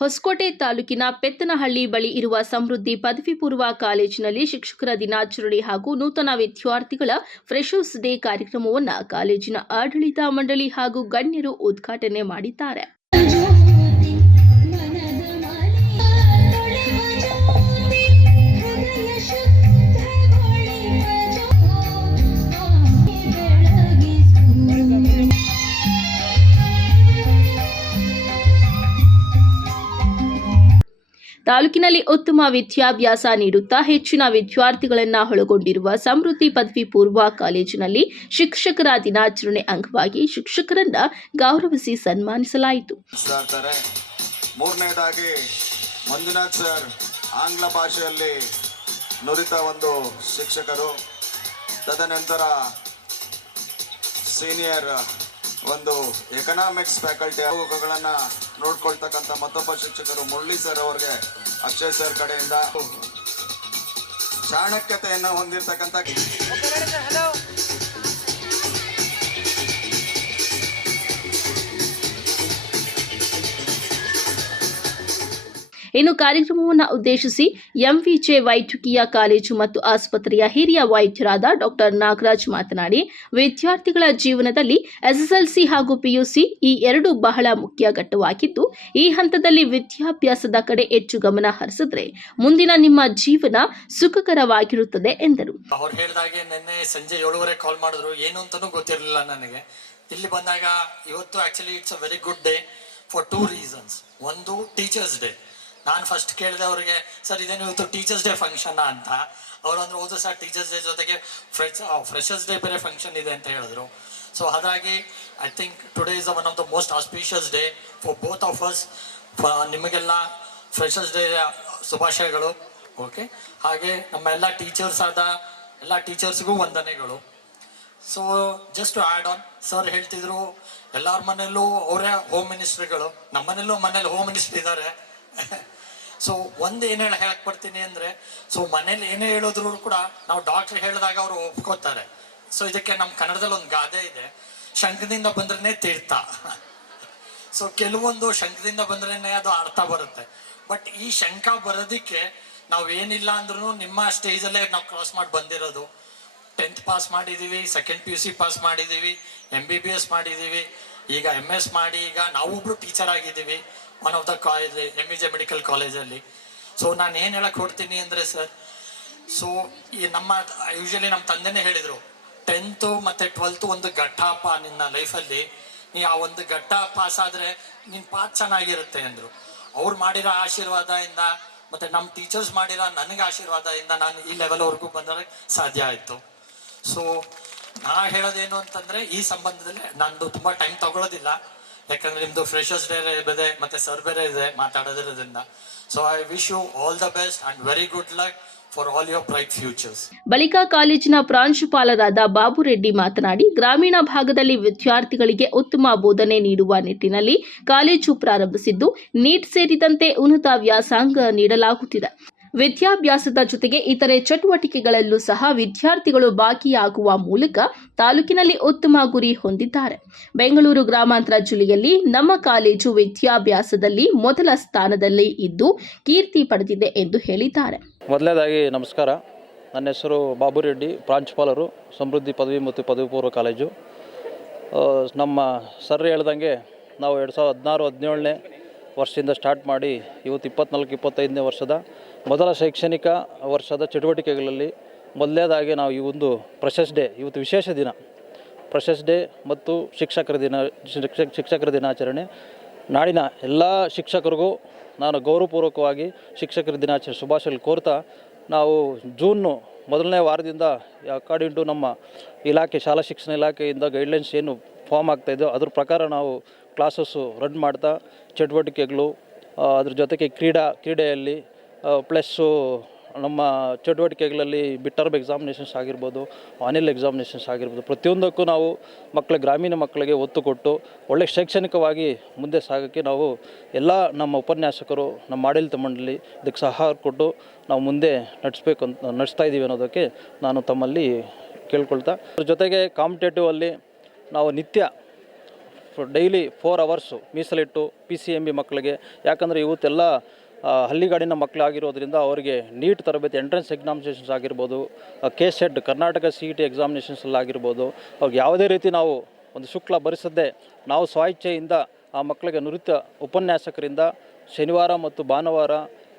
ಹೊಸಕೋಟೆ ತಾಲೂಕಿನ ಪೆತ್ತನಹಳ್ಳಿ ಬಳಿ ಇರುವ ಸಮೃದ್ಧಿ ಪದವಿ ಪೂರ್ವ ಕಾಲೇಜಿನಲ್ಲಿ ಶಿಕ್ಷಕರ ದಿನಾಚರಣೆ ಹಾಗೂ ನೂತನ ವಿದ್ಯಾರ್ಥಿಗಳ ಫ್ರೆಶರ್ಸ್ ಡೇ ಕಾರ್ಯಕ್ರಮವನ್ನು ಕಾಲೇಜಿನ ಆಡಳಿತ ಮಂಡಳಿ ಹಾಗೂ ಗಣ್ಯರು ಉದ್ಘಾಟನೆ ಮಾಡಿದ್ದಾರೆ. ತಾಲೂಕಿನಲ್ಲಿ ಉತ್ತಮ ವಿದ್ಯಾಭ್ಯಾಸ ನೀಡುತ್ತಾ ಹೆಚ್ಚಿನ ವಿದ್ಯಾರ್ಥಿಗಳನ್ನು ಒಳಗೊಂಡಿರುವ ಸಮೃದ್ಧಿ ಪದವಿ ಪೂರ್ವ ಕಾಲೇಜಿನಲ್ಲಿ ಶಿಕ್ಷಕರ ದಿನಾಚರಣೆ ಅಂಗವಾಗಿ ಶಿಕ್ಷಕರನ್ನ ಗೌರವಿಸಿ ಸನ್ಮಾನಿಸಲಾಯಿತು. ಮೂರನೇದಾಗಿ ಮಂಜುನಾಥ್ ಸರ್ ಆಂಗ್ಲ ಭಾಷೆಯಲ್ಲಿ ನುರಿತ ಒಂದು ಶಿಕ್ಷಕರು, ತದನಂತರ ಸೀನಿಯರ್ ಒಂದು ಎಕನಾಮಿಕ್ಸ್ ಫ್ಯಾಕಲ್ಟಿ ಅವುಗಳನ್ನು ನೋಡ್ಕೊಳ್ತಕ್ಕಂಥ ಮತ್ತೊಬ್ಬ ಶಿಕ್ಷಕರು ಮುರಳಿ ಸರ್ ಅವರಿಗೆ ಅಕ್ಷಯ್ ಸರ್ ಕಡೆಯಿಂದ ಚಾಣಕ್ಯತೆಯನ್ನು ಹೊಂದಿರತಕ್ಕಂಥ ಇನ್ನು ಕಾರ್ಯಕ್ರಮವನ್ನು ಉದ್ದೇಶಿಸಿ ಎಂವಿಜೆ ವೈದ್ಯಕೀಯ ಕಾಲೇಜು ಮತ್ತು ಆಸ್ಪತ್ರೆಯ ಹಿರಿಯ ವೈದ್ಯರಾದ ಡಾಕ್ಟರ್ ನಾಗರಾಜ್ ಮಾತನಾಡಿ, ವಿದ್ಯಾರ್ಥಿಗಳ ಜೀವನದಲ್ಲಿ ಎಸ್ಎಸ್ಎಲ್ಸಿ ಹಾಗೂ ಪಿಯುಸಿ ಈ ಎರಡು ಬಹಳ ಮುಖ್ಯ ಘಟ್ಟವಾಗಿದ್ದು, ಈ ಹಂತದಲ್ಲಿ ವಿದ್ಯಾಭ್ಯಾಸದ ಕಡೆ ಹೆಚ್ಚು ಗಮನ ಹರಿಸಿದ್ರೆ ಮುಂದಿನ ನಿಮ್ಮ ಜೀವನ ಸುಖಕರವಾಗಿರುತ್ತದೆ ಎಂದರು. ಅವರು ಹೇಳಿದಾಗೆ ನಿನ್ನೆ ಸಂಜೆ 7:30 ಕಾಲ್ ಮಾಡಿದ್ರು, ಏನು ಅಂತಾನೂ ಗೊತ್ತಿರಲಿಲ್ಲ ನನಗೆ. ಇಲ್ಲಿ ಬಂದಾಗ ಇವತ್ತು actually it's a very good day for 2 reasons. ಒಂದು, ಟೀಚರ್ಸ್ ಡೇ. ನಾನು ಫಸ್ಟ್ ಕೇಳಿದೆ ಅವರಿಗೆ, ಸರ್ ಇದೇನು ಇವತ್ತು ಟೀಚರ್ಸ್ ಡೇ ಫಂಕ್ಷನ್ ಅಂತ. ಅವರು ಅಂದ್ರೆ ಹೌದು ಸರ್, ಟೀಚರ್ಸ್ ಡೇ ಜೊತೆಗೆ ಫ್ರೆಶರ್ಸ್ ಡೇ ಬೇರೆ ಫಂಕ್ಷನ್ ಇದೆ ಅಂತ ಹೇಳಿದ್ರು. ಸೊ ಹಾಗಾಗಿ I think today is one of the most auspicious day for both of us. ನಿಮಗೆಲ್ಲ ಫ್ರೆಶರ್ಸ್ ಡೇ ಶುಭಾಶಯಗಳು. ಓಕೆ, ಹಾಗೆ ನಮ್ಮ ಎಲ್ಲ ಟೀಚರ್ಸ್ ಆದ ಎಲ್ಲ ಟೀಚರ್ಸ್ಗೂ ವಂದನೆಗಳು. So just to add on, sir ಹೇಳ್ತಿದ್ರು ಎಲ್ಲರ ಮನೆಯಲ್ಲೂ ಅವರೇ ಹೋಮ್ ಮಿನಿಸ್ಟ್ರಿಗಳು, ನಮ್ಮ ಮನೇಲಿ ಹೋಮ್ ಮಿನಿಸ್ಟ್ರಿ ಇದ್ದಾರೆ. ಸೊ ಏನು ಹೇಳಕ್ ಬರ್ತೀನಿ ಅಂದ್ರೆ, ಸೊ ಮನೇಲಿ ಏನೇ ಹೇಳಿದ್ರು ಕೂಡ ನಾವು ಡಾಕ್ಟರ್ ಹೇಳಿದಾಗ ಅವರು ಒಪ್ಕೋತಾರೆ. ಸೊ ಇದಕ್ಕೆ ನಮ್ಮ ಕನ್ನಡದಲ್ಲಿ ಒಂದು ಗಾದೆ ಇದೆ, ಶಂಖದಿಂದ ಬಂದ್ರೇನೆ ತೀರ್ಥ. ಸೊ ಕೆಲವೊಂದು ಶಂಖದಿಂದ ಬಂದ್ರೇನೆ ಅದು ಅರ್ಥ ಬರುತ್ತೆ. ಬಟ್ ಈ ಶಂಖ ಬರೋದಿಕ್ಕೆ ನಾವು ಏನಿಲ್ಲ ಅಂದ್ರೂ ನಿಮ್ಮ ಸ್ಟೇಜಲ್ಲೇ ನಾವು ಕ್ರಾಸ್ ಮಾಡಿ ಬಂದಿರೋದು. 10th ಪಾಸ್ ಮಾಡಿದ್ದೀವಿ, 2nd PUC ಪಾಸ್ ಮಾಡಿದ್ದೀವಿ, MBBS ಮಾಡಿದ್ದೀವಿ, ಈಗ MS ಮಾಡಿ ಈಗ ನಾವೊಬ್ರು ಟೀಚರ್ ಆಗಿದ್ದೀವಿ one of the college MVJ medical ಕಾಲೇಜಲ್ಲಿ. ಸೊ ನಾನು ಏನು ಹೇಳಕ್ಕೆ ಹೊಡ್ತೀನಿ ಅಂದರೆ ಸರ್, ಸೊ ಈ ಯೂಶಲಿ ನಮ್ಮ ತಂದೆನೇ ಹೇಳಿದರು, 10th ಮತ್ತು 12th ಒಂದು ಘಟ್ಟಪ್ಪ ನಿನ್ನ ಲೈಫಲ್ಲಿ, ನೀ ಆ ಒಂದು ಘಟ್ಟ ಪಾಸ್ ಆದರೆ ನಿನ್ನ ಪಾತ್ ಚೆನ್ನಾಗಿರುತ್ತೆ ಅಂದರು. ಅವ್ರು ಮಾಡಿರೋ ಆಶೀರ್ವಾದದಿಂದ ಮತ್ತು ನಮ್ಮ ಟೀಚರ್ಸ್ ಮಾಡಿರೋ ನನಗೆ ಆಶೀರ್ವಾದದಿಂದ ನಾನು ಈ ಲೆವೆಲ್ವರೆಗೂ ಬಂದರೆ ಸಾಧ್ಯ ಆಯಿತು. ಸೊ ನಾ ಹೇಳೋದೇನು ಅಂತಂದರೆ, ಈ ಸಂಬಂಧದಲ್ಲಿ ನಂದು ತುಂಬ ಟೈಮ್ ತಗೊಳ್ಳೋದಿಲ್ಲ, ಯಾಕಂದರೆ ನಿಮ್ಮದು ಫ್ರೆಶರ್ಸ್ ಡೇ ಇದೆ ಮತ್ತು ಸರ್ ಬೇರೆ ಇದೆ ಮಾತಾಡೋದ್ರಿಂದ. So I wish you all the best and very good luck for all your bright futures. ಬಳಿಕ ಕಾಲೇಜಿನ ಪ್ರಾಂಶುಪಾಲರಾದ ಬಾಬುರೆಡ್ಡಿ ಮಾತನಾಡಿ, ಗ್ರಾಮೀಣ ಭಾಗದಲ್ಲಿ ವಿದ್ಯಾರ್ಥಿಗಳಿಗೆ ಉತ್ತಮ ಬೋಧನೆ ನೀಡುವ ನಿಟ್ಟಿನಲ್ಲಿ ಕಾಲೇಜು ಪ್ರಾರಂಭಿಸಿದ್ದು, ನೀಟ್ ಸೇರಿದಂತೆ ಉನ್ನತ ವ್ಯಾಸಂಗ ನೀಡಲಾಗುತ್ತಿದೆ. ವಿದ್ಯಾಭ್ಯಾಸದ ಜೊತೆಗೆ ಇತರೆ ಚಟುವಟಿಕೆಗಳಲ್ಲೂ ಸಹ ವಿದ್ಯಾರ್ಥಿಗಳು ಭಾಗಿಯಾಗುವ ಮೂಲಕ ತಾಲೂಕಿನಲ್ಲಿ ಉತ್ತಮ ಗುರಿ ಹೊಂದಿದ್ದಾರೆ. ಬೆಂಗಳೂರು ಗ್ರಾಮಾಂತರ ಜಿಲ್ಲೆಯಲ್ಲಿ ನಮ್ಮ ಕಾಲೇಜು ವಿದ್ಯಾಭ್ಯಾಸದಲ್ಲಿ ಮೊದಲ ಸ್ಥಾನದಲ್ಲಿ ಇದ್ದು ಕೀರ್ತಿ ಪಡೆದಿದೆ ಎಂದು ಹೇಳಿದ್ದಾರೆ. ಮೊದಲನೇದಾಗಿ ನಮಸ್ಕಾರ. ನನ್ನ ಹೆಸರು ಬಾಬುರೆಡ್ಡಿ, ಪ್ರಾಂಶುಪಾಲರು, ಸಮೃದ್ಧಿ ಪದವಿ ಮತ್ತು ಪದವಿ ಪೂರ್ವ ಕಾಲೇಜು. ನಮ್ಮ ಸರ್ ಹೇಳ್ದಂಗೆ ನಾವು 2016-17ನೇ ವರ್ಷದಿಂದ ಸ್ಟಾರ್ಟ್ ಮಾಡಿ ಇವತ್ತು 24-25ನೇ ವರ್ಷದ ಮೊದಲ ಶೈಕ್ಷಣಿಕ ವರ್ಷದ ಚಟುವಟಿಕೆಗಳಲ್ಲಿ ಮೊದಲನೇದಾಗಿ ನಾವು ಈ ಒಂದು ಫ್ರೆಶರ್ಸ್ ಡೇ, ಇವತ್ತು ವಿಶೇಷ ದಿನ, ಫ್ರೆಶರ್ಸ್ ಡೇ ಮತ್ತು ಶಿಕ್ಷಕರ ದಿನಾಚರಣೆ. ನಾಡಿನ ಎಲ್ಲ ಶಿಕ್ಷಕರಿಗೂ ನಾನು ಗೌರವಪೂರ್ವಕವಾಗಿ ಶಿಕ್ಷಕರ ದಿನಾಚರಣೆ ಶುಭಾಶಯಗಳು ಕೋರ್ತಾ, ನಾವು ಜೂನ್ ಮೊದಲನೇ ವಾರದಿಂದ ಅಕಾರ್ಡಿಂಗ್ ಟು ನಮ್ಮ ಇಲಾಖೆ ಶಾಲಾ ಶಿಕ್ಷಣ ಇಲಾಖೆಯಿಂದ ಗೈಡ್ಲೈನ್ಸ್ ಏನು ಫಾರ್ಮ್ ಆಗ್ತಾಯಿದ್ದೋ ಅದ್ರ ಪ್ರಕಾರ ನಾವು ಕ್ಲಾಸಸ್ಸು ರನ್ ಮಾಡ್ತಾ ಚಟುವಟಿಕೆಗಳು, ಅದ್ರ ಜೊತೆಗೆ ಕ್ರೀಡೆಯಲ್ಲಿ ಪ್ಲಸ್ಸು ನಮ್ಮ ಚಟುವಟಿಕೆಗಳಲ್ಲಿ ಮಿಡ್-ಟರ್ಮ್ ಎಕ್ಸಾಮಿನೇಷನ್ಸ್ ಆಗಿರ್ಬೋದು, ಆನ್ಯುವಲ್ ಎಕ್ಸಾಮಿನೇಷನ್ಸ್ ಆಗಿರ್ಬೋದು, ಪ್ರತಿಯೊಂದಕ್ಕೂ ನಾವು ಗ್ರಾಮೀಣ ಮಕ್ಕಳಿಗೆ ಒತ್ತು ಕೊಟ್ಟು ಒಳ್ಳೆಯ ಶೈಕ್ಷಣಿಕವಾಗಿ ಮುಂದೆ ಸಾಗೋಕ್ಕೆ ನಾವು ಎಲ್ಲ ನಮ್ಮ ಉಪನ್ಯಾಸಕರು, ನಮ್ಮ ಆಡಳಿತ ಮಂಡಳಿ ಇದಕ್ಕೆ ಸಹಕಾರ ಕೊಟ್ಟು ನಾವು ಮುಂದೆ ನಡೆಸ್ತಾ ಇದ್ದೀವಿ ಅನ್ನೋದಕ್ಕೆ ನಾನು ತಮ್ಮಲ್ಲಿ ಕೇಳ್ಕೊಳ್ತಾ, ಅದ್ರ ಜೊತೆಗೆ ಕಾಂಪಿಟೇಟಿವ್ ಅಲ್ಲಿ ನಾವು ನಿತ್ಯ ಡೈಲಿ 4 ಅವರ್ಸು ಮೀಸಲಿಟ್ಟು PCMB ಮಕ್ಕಳಿಗೆ, ಯಾಕಂದರೆ ಇವತ್ತೆಲ್ಲ ಹಳ್ಳಿಗಾಡಿನ ಮಕ್ಕಳಾಗಿರೋದ್ರಿಂದ ಅವರಿಗೆ ನೀಟ್ ತರಬೇತಿ, ಎಂಟ್ರೆನ್ಸ್ ಎಕ್ಸಾಮಿನೇಷನ್ಸ್ ಆಗಿರ್ಬೋದು, KSET ಕರ್ನಾಟಕ CET ಎಕ್ಸಾಮಿನೇಷನ್ಸಲ್ಲಾಗಿರ್ಬೋದು, ಅವ್ರಿಗೆ ಯಾವುದೇ ರೀತಿ ನಾವು ಒಂದು ಶುಕ್ಲ ಭರಿಸದೆ ನಾವು ಸ್ವಇಚ್ಛೆಯಿಂದ ಆ ಮಕ್ಕಳಿಗೆ ನುರಿತ ಉಪನ್ಯಾಸಕರಿಂದ ಶನಿವಾರ ಮತ್ತು ಭಾನುವಾರ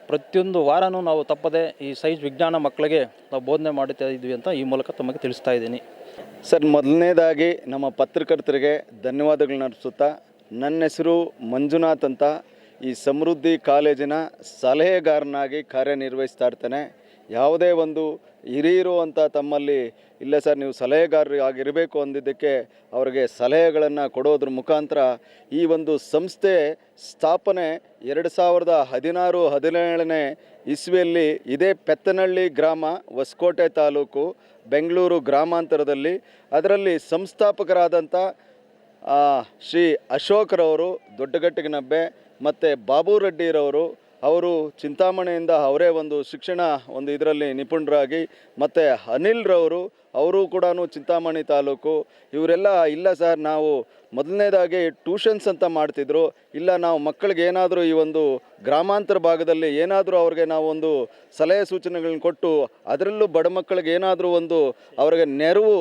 ಪ್ರತಿಯೊಂದು ವಾರನೂ ನಾವು ತಪ್ಪದೆ ಈ ಸೈನ್ಸ್ ವಿಜ್ಞಾನ ಮಕ್ಕಳಿಗೆ ನಾವು ಬೋಧನೆ ಮಾಡುತ್ತಾ ಇದ್ವಿ ಅಂತ ಈ ಮೂಲಕ ತಮಗೆ ತಿಳಿಸ್ತಾ ಇದ್ದೀನಿ. ಸರ್, ಮೊದಲನೇದಾಗಿ ನಮ್ಮ ಪತ್ರಕರ್ತರಿಗೆ ಧನ್ಯವಾದಗಳನ್ನ ಅರ್ಪಿಸುತ್ತಾ, ನನ್ನ ಹೆಸರು ಮಂಜುನಾಥ್ ಅಂತ, ಈ ಸಮೃದ್ಧಿ ಕಾಲೇಜಿನ ಸಲಹೆಗಾರನಾಗಿ ಕಾರ್ಯನಿರ್ವಹಿಸ್ತಾ ಇರ್ತೇನೆ. ಯಾವುದೇ ಒಂದು ಹಿರಿಯರು ಅಂತ ತಮ್ಮಲ್ಲಿ ಇಲ್ಲ ಸರ್, ನೀವು ಸಲಹೆಗಾರರಾಗಿರಬೇಕು ಅಂದಿದ್ದಕ್ಕೆ ಅವರಿಗೆ ಸಲಹೆಗಳನ್ನು ಕೊಡೋದ್ರ ಮುಖಾಂತರ ಈ ಒಂದು ಸಂಸ್ಥೆ ಸ್ಥಾಪನೆ 2016-17ನೇ ಇಸ್ವಿಯಲ್ಲಿ ಇದೇ ಪೆತ್ತನಹಳ್ಳಿ ಗ್ರಾಮ, ಹೊಸಕೋಟೆ ತಾಲೂಕು, ಬೆಂಗಳೂರು ಗ್ರಾಮಾಂತರದಲ್ಲಿ, ಅದರಲ್ಲಿ ಸಂಸ್ಥಾಪಕರಾದಂಥ ಶ್ರೀ ಅಶೋಕ್ರವರು ದೊಡ್ಡಗಟ್ಟಿಗನಬ್ಬೆ ಮತ್ತು ಬಾಬು ರೆಡ್ಡಿರವರು, ಅವರು ಚಿಂತಾಮಣಿಯಿಂದ ಅವರೇ ಒಂದು ಶಿಕ್ಷಣ ಒಂದು ಇದರಲ್ಲಿ ನಿಪುಣರಾಗಿ, ಮತ್ತು ಅನಿಲ್ರವರು, ಅವರು ಕೂಡ ಚಿಂತಾಮಣಿ ತಾಲೂಕು, ಇವರೆಲ್ಲ ಇಲ್ಲ ಸರ್ ನಾವು ಮೊದಲನೇದಾಗಿ ಟ್ಯೂಷನ್ಸ್ ಅಂತ ಮಾಡ್ತಿದ್ರು, ಇಲ್ಲ ನಾವು ಮಕ್ಕಳಿಗೆ ಏನಾದರೂ ಈ ಒಂದು ಗ್ರಾಮಾಂತರ ಭಾಗದಲ್ಲಿ ಏನಾದರೂ ಅವ್ರಿಗೆ ನಾವು ಒಂದು ಸಲಹೆ ಸೂಚನೆಗಳನ್ನ ಕೊಟ್ಟು ಅದರಲ್ಲೂ ಬಡ ಮಕ್ಕಳಿಗೆ ಏನಾದರೂ ಒಂದು ಅವ್ರಿಗೆ ನೆರವು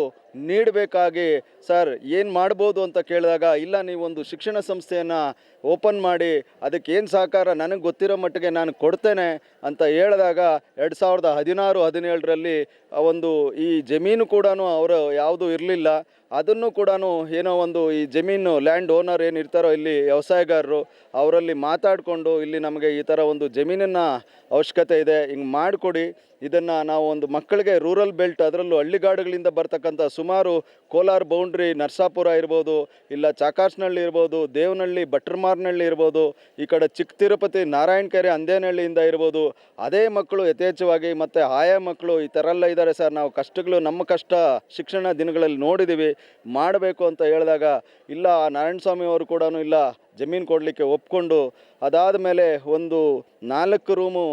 ನೀಡಬೇಕಾಗಿ ಸರ್ ಏನು ಮಾಡ್ಬೋದು ಅಂತ ಕೇಳಿದಾಗ, ಇಲ್ಲ ನೀವೊಂದು ಶಿಕ್ಷಣ ಸಂಸ್ಥೆಯನ್ನು ಓಪನ್ ಮಾಡಿ ಅದಕ್ಕೆ ಏನು ಸಹಕಾರ ನನಗೆ ಗೊತ್ತಿರೋ ಮಟ್ಟಿಗೆ ನಾನು ಕೊಡ್ತೇನೆ ಅಂತ ಹೇಳಿದಾಗ 2016-17ರಲ್ಲಿ ಒಂದು ಈ ಜಮೀನು ಕೂಡ ಅವರು ಯಾವುದೂ ಇರಲಿಲ್ಲ. ಅದನ್ನು ಕೂಡ ಏನೋ ಒಂದು ಈ ಜಮೀನು ಲ್ಯಾಂಡ್ ಓನರ್ ಏನಿರ್ತಾರೋ ಇಲ್ಲಿ ವ್ಯವಸಾಯಗಾರರು ಅವರಲ್ಲಿ ಮಾತಾಡಿಕೊಂಡು, ಇಲ್ಲಿ ನಮಗೆ ಈ ಥರ ಒಂದು ಜಮೀನನ್ನು ಅವಶ್ಯಕತೆ ಇದೆ, ಹಿಂಗೆ ಮಾಡಿಕೊಡಿ, ಇದನ್ನು ನಾವು ಒಂದು ಮಕ್ಕಳಿಗೆ ರೂರಲ್ ಬೆಲ್ಟ್, ಅದರಲ್ಲೂ ಹಳ್ಳಿಗಾಡುಗಳಿಂದ ಬರ್ತಕ್ಕಂಥ ಸುಮಾರು ಕೋಲಾರ ಬೌಂಡ್ರಿ, ನರಸಾಪುರ ಇರ್ಬೋದು, ಇಲ್ಲ ಚಾಕಾರ್ಸ್ನಹಳ್ಳಿ ಇರ್ಬೋದು, ದೇವನಹಳ್ಳಿ, ಬಟ್ರಮಾರ್ನಹಳ್ಳಿ ಇರ್ಬೋದು, ಈ ಕಡೆ ಚಿಕ್ಕ ತಿರುಪತಿ, ನಾರಾಯಣಕೆರೆ, ಅಂದೇನಹಳ್ಳಿಯಿಂದ ಇರ್ಬೋದು, ಅದೇ ಮಕ್ಕಳು ಯಥೇಚ್ಛವಾಗಿ ಮತ್ತು ಆಯಾ ಮಕ್ಕಳು ಈ ಥರ ಎಲ್ಲ ಇದ್ದಾರೆ ಸರ್. ನಾವು ಕಷ್ಟಗಳು, ನಮ್ಮ ಕಷ್ಟ ಶಿಕ್ಷಣ ದಿನಗಳಲ್ಲಿ ನೋಡಿದ್ದೀವಿ, ಮಾಡಬೇಕು ಅಂತ ಹೇಳಿದಾಗ ಇಲ್ಲ ನಾರಾಯಣಸ್ವಾಮಿ ಅವರು ಕೂಡ ಇಲ್ಲ ಜಮೀನು ಕೊಡಲಿಕ್ಕೆ ಒಪ್ಕೊಂಡು, ಅದಾದ ಮೇಲೆ ಒಂದು 4 ರೂಮು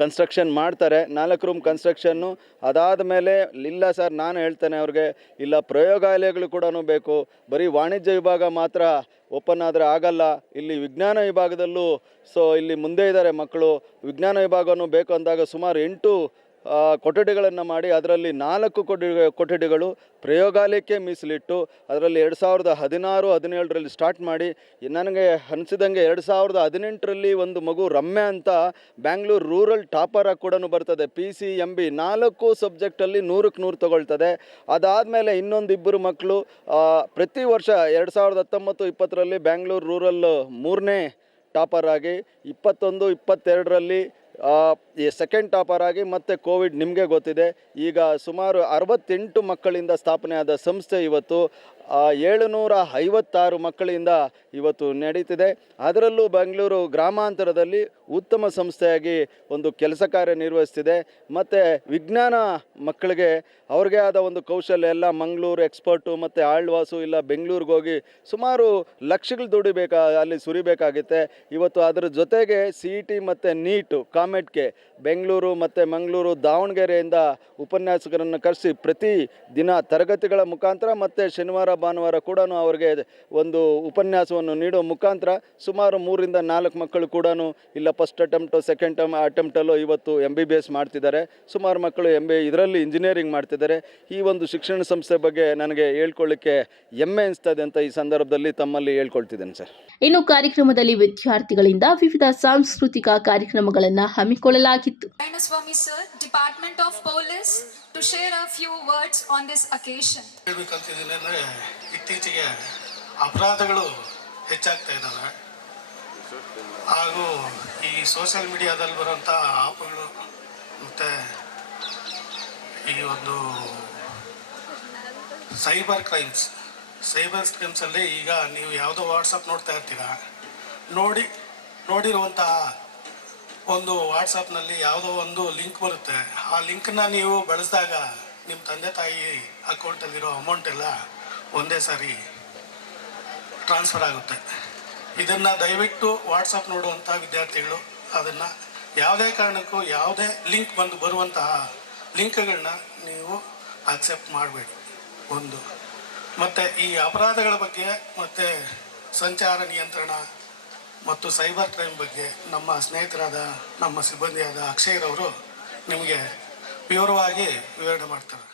ಕನ್ಸ್ಟ್ರಕ್ಷನ್ ಮಾಡ್ತಾರೆ. 4 ರೂಮ್ ಕನ್ಸ್ಟ್ರಕ್ಷನ್ನು ಅದಾದ ಮೇಲೆ ಇಲ್ಲ ಸರ್ ನಾನು ಹೇಳ್ತೇನೆ ಅವ್ರಿಗೆ, ಇಲ್ಲ ಪ್ರಯೋಗಾಲಯಗಳು ಕೂಡ ಬೇಕು, ಬರೀ ವಾಣಿಜ್ಯ ವಿಭಾಗ ಮಾತ್ರ ಓಪನ್ ಆದರೆ ಆಗಲ್ಲ, ಇಲ್ಲಿ ವಿಜ್ಞಾನ ವಿಭಾಗದಲ್ಲೂ ಇಲ್ಲಿ ಮುಂದೆ ಇದ್ದಾರೆ ಮಕ್ಕಳು, ವಿಜ್ಞಾನ ವಿಭಾಗನೂ ಬೇಕು ಅಂದಾಗ ಸುಮಾರು 8 ಕೊಠಡಿಗಳನ್ನು ಮಾಡಿ ಅದರಲ್ಲಿ 4 ಕೊಠಡಿಗಳು ಪ್ರಯೋಗಾಲಯಕ್ಕೆ ಮೀಸಲಿಟ್ಟು ಅದರಲ್ಲಿ 2016-17ರಲ್ಲಿ ಸ್ಟಾರ್ಟ್ ಮಾಡಿ, ನನಗೆ ಅನಿಸಿದಂಗೆ 2018ರಲ್ಲಿ ಒಂದು ಮಗು ರಮ್ಯಾ ಅಂತ ಬ್ಯಾಂಗ್ಳೂರು ರೂರಲ್ ಟಾಪರ್ ಆಗಿ ಕೂಡ ಬರ್ತದೆ. PCMB 4 ಸಬ್ಜೆಕ್ಟಲ್ಲಿ 100ಕ್ಕೆ 100 ತಗೊಳ್ತದೆ. ಅದಾದಮೇಲೆ ಇನ್ನೊಂದು 2 ಮಕ್ಕಳು ಪ್ರತಿ ವರ್ಷ 2019-20ರಲ್ಲಿ ಬ್ಯಾಂಗ್ಳೂರು ರೂರಲ್ 3ನೇ ಟಾಪರ್ ಆಗಿ, 21-22ರಲ್ಲಿ ಸೆಕೆಂಡ್ ಟಾಪರ್ ಆಗಿ, ಮತ್ತು ಕೋವಿಡ್ ನಿಮಗೆ ಗೊತ್ತಿದೆ, ಈಗ ಸುಮಾರು 68 ಮಕ್ಕಳಿಂದ ಸ್ಥಾಪನೆಯಾದ ಸಂಸ್ಥೆ ಇವತ್ತು 756 ಮಕ್ಕಳಿಂದ ಇವತ್ತು ನಡೀತಿದೆ. ಅದರಲ್ಲೂ ಬೆಂಗಳೂರು ಗ್ರಾಮಾಂತರದಲ್ಲಿ ಉತ್ತಮ ಸಂಸ್ಥೆಯಾಗಿ ಒಂದು ಕೆಲಸ ಕಾರ್ಯ ನಿರ್ವಹಿಸ್ತಿದೆ. ಮತ್ತು ವಿಜ್ಞಾನ ಮಕ್ಕಳಿಗೆ ಅವ್ರಿಗೆ ಆದ ಒಂದು ಕೌಶಲ್ಯ ಎಲ್ಲ ಮಂಗಳೂರು ಎಕ್ಸ್ಪರ್ಟು ಮತ್ತು ಆಳ್ವಾಸು ಇಲ್ಲ ಬೆಂಗಳೂರಿಗೆ ಹೋಗಿ ಸುಮಾರು ಲಕ್ಷಗಳು ಅಲ್ಲಿ ಸುರಿಬೇಕಾಗುತ್ತೆ. ಇವತ್ತು ಅದರ ಜೊತೆಗೆ CET ಮತ್ತು ನೀಟು ಕಾಮೆಟ್ಗೆ ಬೆಂಗಳೂರು ಮತ್ತು ಮಂಗಳೂರು, ದಾವಣಗೆರೆಯಿಂದ ಉಪನ್ಯಾಸಕರನ್ನು ಕರೆಸಿ ಪ್ರತಿ ದಿನ ತರಗತಿಗಳ ಮುಖಾಂತರ ಮತ್ತು ಶನಿವಾರ ಭಾನುವಾರ ಕೂಡ ಅವರಿಗೆ ಒಂದು ಉಪನ್ಯಾಸವನ್ನು ನೀಡುವ ಮುಖಾಂತರ ಸುಮಾರು 3-4 ಮಕ್ಕಳು ಕೂಡ ಇಲ್ಲ ಫಸ್ಟ್ ಅಟೆಂಪ್ಟು ಸೆಕೆಂಡ್ ಅಟೆಂಪ್ಟಲ್ಲೂ ಇವತ್ತು MBBS ಮಾಡ್ತಿದ್ದಾರೆ. ಸುಮಾರು ಮಕ್ಕಳು ಇದರಲ್ಲಿ ಇಂಜಿನಿಯರಿಂಗ್ ಮಾಡ್ತಿದ್ದಾರೆ. ಈ ಒಂದು ಶಿಕ್ಷಣ ಸಂಸ್ಥೆ ಬಗ್ಗೆ ನನಗೆ ಹೇಳ್ಕೊಳ್ಳಿಕ್ಕೆ ಹೆಮ್ಮೆ ಅನಿಸ್ತದೆ ಅಂತ ಈ ಸಂದರ್ಭದಲ್ಲಿ ತಮ್ಮಲ್ಲಿ ಹೇಳ್ಕೊಳ್ತಿದ್ದೇನೆ ಸರ್. ಇನ್ನು ಕಾರ್ಯಕ್ರಮದಲ್ಲಿ ವಿದ್ಯಾರ್ಥಿಗಳಿಂದ ವಿವಿಧ ಸಾಂಸ್ಕೃತಿಕ ಕಾರ್ಯಕ್ರಮಗಳನ್ನು ಹಮ್ಮಿಕೊಳ್ಳಲಾಗಿತ್ತು. Swami sir, Department of Police, to share a few words on this occasion. ಹೇಳ್ಬೇಕಂತಿದ್ದೇನೆ, ಇತ್ತೀಚೆಗೆ ಅಪರಾಧಗಳು ಹೆಚ್ಚಾಗ್ತಾ ಇದ್ದಾವೆ, ಹಾಗೂ ಈ ಸೋಷಿಯಲ್ ಮೀಡಿಯಾದಲ್ಲಿ ಬರುವಂಥ ಆಪ್ಗಳು ಮತ್ತು ಈ ಒಂದು ಸೈಬರ್ ಕ್ರೈಮ್ಸಲ್ಲಿ ಈಗ ನೀವು ಯಾವುದೋ ವಾಟ್ಸಪ್ ನೋಡ್ತಾ ಇರ್ತೀರಾ, ನೋಡಿರುವಂತಹ ಒಂದು ವಾಟ್ಸಪ್ನಲ್ಲಿ ಯಾವುದೋ ಒಂದು ಲಿಂಕ್ ಬರುತ್ತೆ. ಆ ಲಿಂಕನ್ನ ನೀವು ಬಳಸಿದಾಗ ನಿಮ್ಮ ತಂದೆ ತಾಯಿ ಅಕೌಂಟಲ್ಲಿರೋ ಅಮೌಂಟ್ ಎಲ್ಲ ಒಂದೇ ಸಾರಿ ಟ್ರಾನ್ಸ್ಫರ್ ಆಗುತ್ತೆ. ಇದನ್ನು ದಯವಿಟ್ಟು ವಾಟ್ಸಪ್ ನೋಡುವಂಥ ವಿದ್ಯಾರ್ಥಿಗಳು ಅದನ್ನು ಯಾವುದೇ ಕಾರಣಕ್ಕೂ ಯಾವುದೇ ಲಿಂಕ್ ಬರುವಂತಹ ಲಿಂಕ್ಗಳನ್ನ ನೀವು ಅಕ್ಸೆಪ್ಟ್ ಮಾಡಬೇಡಿ. ಒಂದು ಮತ್ತು ಈ ಅಪರಾಧಗಳ ಬಗ್ಗೆ ಮತ್ತು ಸಂಚಾರ ನಿಯಂತ್ರಣ ಮತ್ತು ಸೈಬರ್ ಕ್ರೈಮ್ ಬಗ್ಗೆ ನಮ್ಮ ಸ್ನೇಹಿತರಾದ ನಮ್ಮ ಸಿಬ್ಬಂದಿಯಾದ ಅಕ್ಷಯ್ರವರು ನಿಮಗೆ ವಿವರವಾಗಿ ವಿವರಣೆ ಮಾಡ್ತಾರೆ.